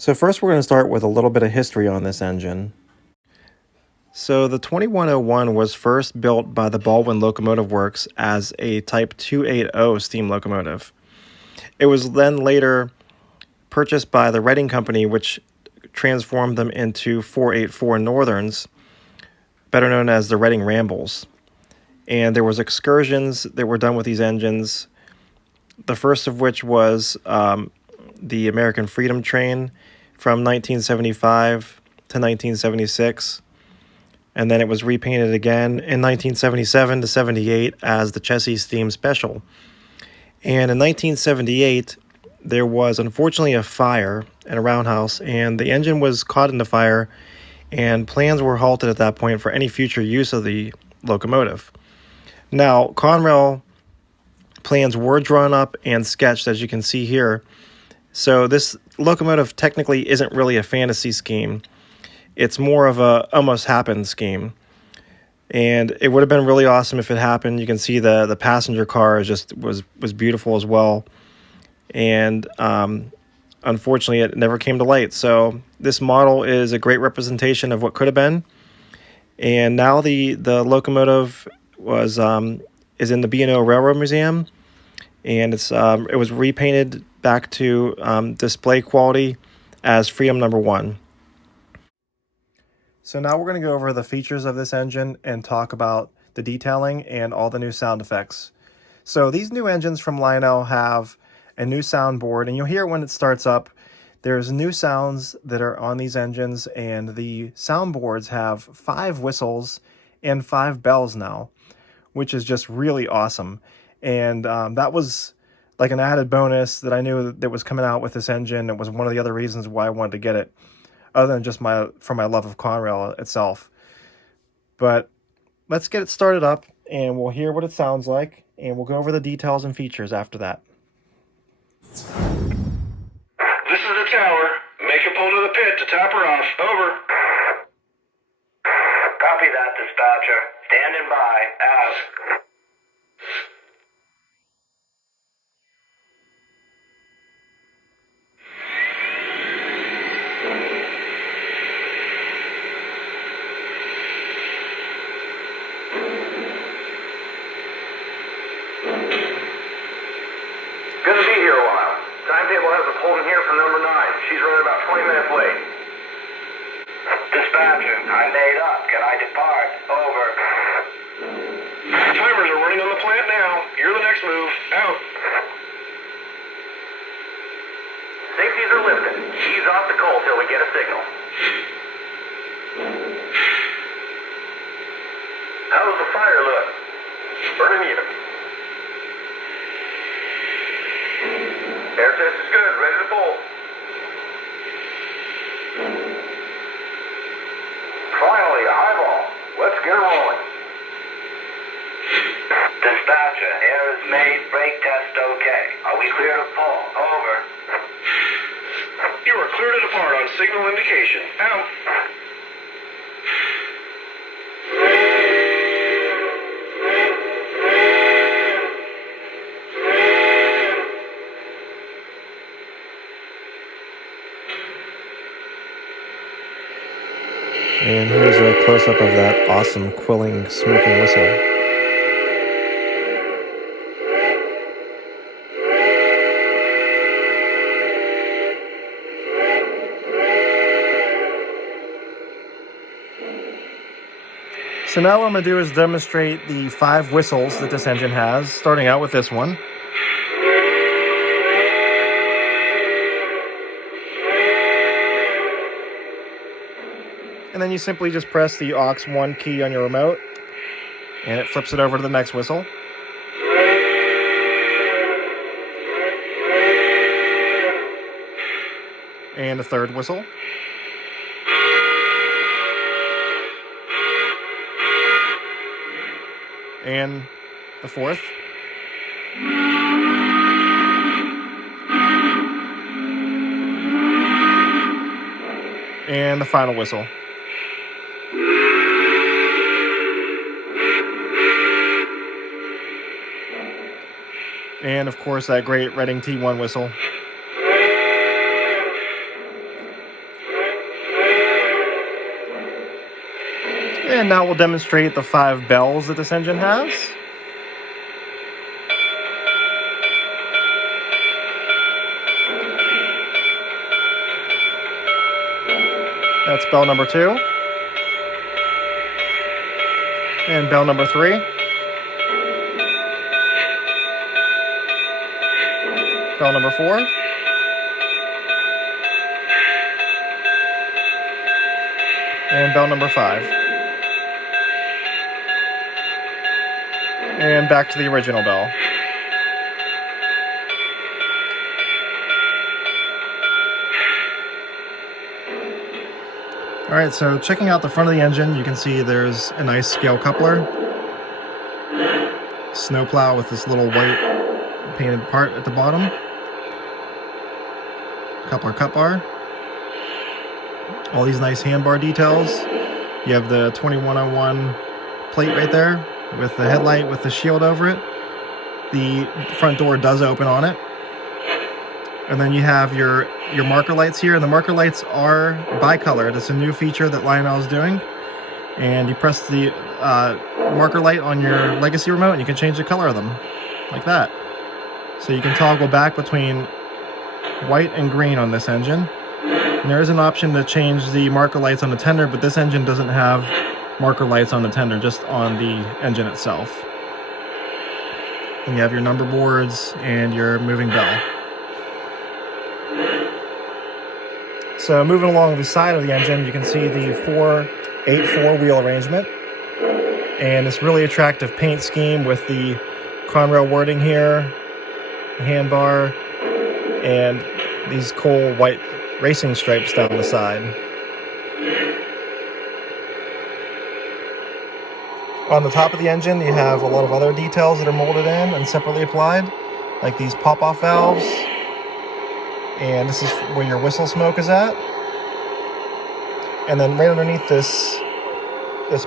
So first we're going to start with a little bit of history on this engine. So the 2101 was first built by the Baldwin Locomotive Works as a Type 280 steam locomotive. It was then later purchased by the Reading Company, which transformed them into 484 Northerns, better known as the Reading Rambles. And there was excursions that were done with these engines, the first of which was the American Freedom Train from 1975 to 1976. And then it was repainted again in 1977 to 78 as the Chessie Steam Special. And in 1978, there was unfortunately a fire in a roundhouse, and the engine was caught in the fire, and plans were halted at that point for any future use of the locomotive. Now, Conrail plans were drawn up and sketched, as you can see here. So this locomotive technically isn't really a fantasy scheme. It's more of a almost happened scheme. And it would have been really awesome if it happened. You can see the passenger car was beautiful as well. And unfortunately, it never came to light. So this model is a great representation of what could have been. And now the locomotive is in the B&O Railroad Museum, and it was repainted back to display quality as Freedom Number 1. So now we're going to go over the features of this engine and talk about the detailing and all the new sound effects. So these new engines from Lionel have a new soundboard, and you'll hear it when it starts up. There's new sounds that are on these engines, and the soundboards have 5 whistles and 5 bells now, which is just really awesome. And that was like an added bonus that I knew that was coming out with this engine. It was one of the other reasons why I wanted to get it, other than just for my love of Conrail itself. But let's get it started up, and we'll hear what it sounds like, and we'll go over the details and features after that. This is the tower. Make a pull to the pit to top her off. Over. Copy that, dispatcher. Standing by. Out. Gonna be here a while. Timetable has us holding here for number 9. She's running about 20 minutes late. Dispatcher, I'm made up. Can I depart? Over. Timers are running on the plant now. You're the next move. Out. Safeties are lifted. Ease off the coal till we get a signal. How does the fire look? Burning even. Air test is good. Ready to pull. Finally, a highball. Let's get her rolling. Dispatcher, air is made. Brake test okay. Are we clear to pull? Over. You are clear to depart on signal indication. Out. And here's a close-up of that awesome quilling, smoking whistle. So now what I'm going to do is demonstrate the 5 whistles that this engine has, starting out with this one. And then you simply just press the aux 1 key on your remote, and it flips it over to the next whistle. And the third whistle. And the fourth. And the final whistle. And of course that great Reading T1 whistle. And now we'll demonstrate the 5 bells that this engine has. That's bell number 2. And bell number 3. Bell number 4. And bell number 5. And back to the original bell. Alright, so checking out the front of the engine, you can see there's a nice scale coupler. Snowplow with this little white painted part at the bottom. Coupler cut bar. All these nice handbar details. You have the 2101 plate right there with the headlight with the shield over it. The front door does open on it. And then you have your marker lights here, and the marker lights are bicolored. It's a new feature that Lionel is doing. And you press the marker light on your Legacy remote and you can change the color of them, like that. So you can toggle back between white and green on this engine. And there is an option to change the marker lights on the tender, but this engine doesn't have marker lights on the tender, just on the engine itself. And you have your number boards and your moving bell. So moving along the side of the engine, you can see the 4/8/4 wheel arrangement. And this really attractive paint scheme with the Conrail wording here, the handbar, and these cool white racing stripes down the side. On the top of the engine, you have a lot of other details that are molded in and separately applied, like these pop-off valves. And this is where your whistle smoke is at. And then right underneath this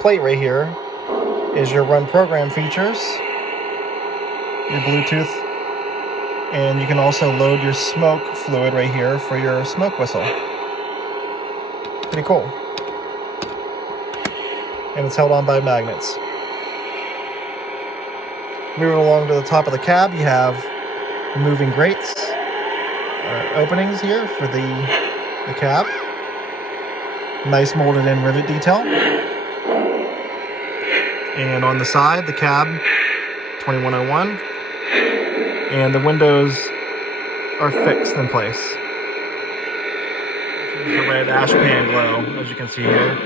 plate right here is your run program features, your Bluetooth, and you can also load your smoke fluid right here for your smoke whistle. Pretty cool. And it's held on by magnets. Moving along to the top of the cab, you have moving grates, openings here for the cab. Nice molded in rivet detail. And on the side, the cab, 2101. And the windows are fixed in place. The red ash pan glow, as you can see here.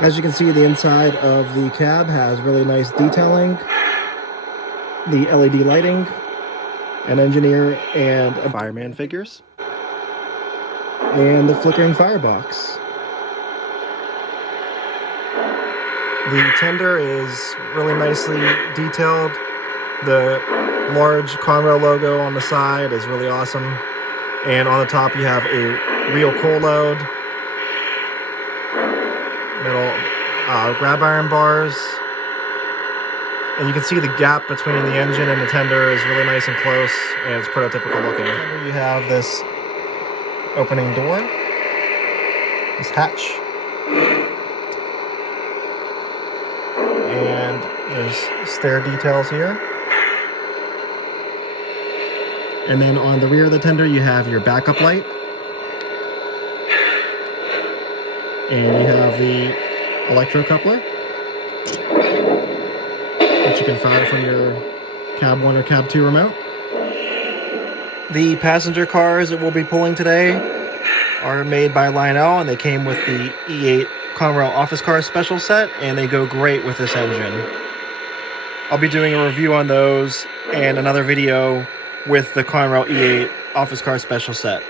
As you can see, the inside of the cab has really nice detailing. The LED lighting, an engineer and a fireman figures, and the flickering firebox. The tender is really nicely detailed. The large Conrail logo on the side is really awesome. And on the top you have a real coal load, metal grab iron bars. And you can see the gap between the engine and the tender is really nice and close, and it's prototypical looking. Here you have this opening door, this hatch. And there's stair details here. And then on the rear of the tender, you have your backup light. And you have the electro coupler, which you can fire from your cab 1 or cab 2 remote. The passenger cars that we'll be pulling today are made by Lionel, and they came with the E8 Conrail office car special set, and they go great with this engine. I'll be doing a review on those and another video with the Conrail E8 office car special set.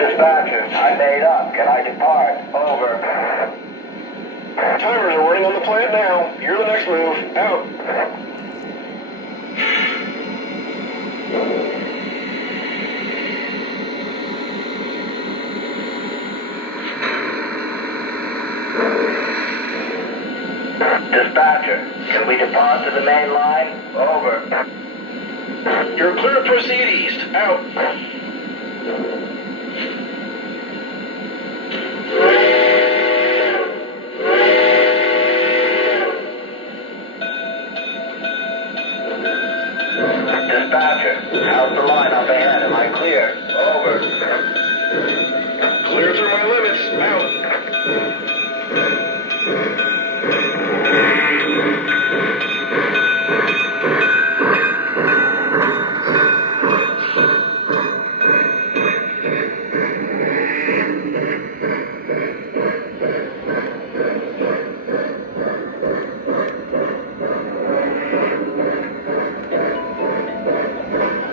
Dispatcher, I made up. Can I depart? Over. Timers are running on the plant now. You're the next move. Out. Dispatcher, can we depart to the main line? Over. You're clear to proceed east. Out. Dispatcher, how's the line up ahead? Am I clear? Over. Clear through my limits. Out.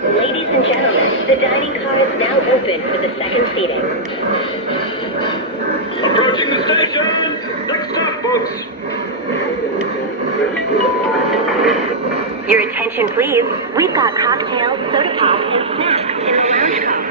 Ladies and gentlemen, the dining car is now open for the second seating. Approaching the station. Next stop, folks. Your attention, please. We've got cocktails, soda pop, and snacks in the lounge car.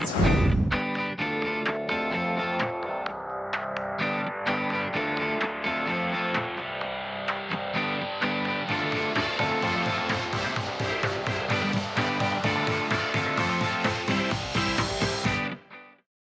It's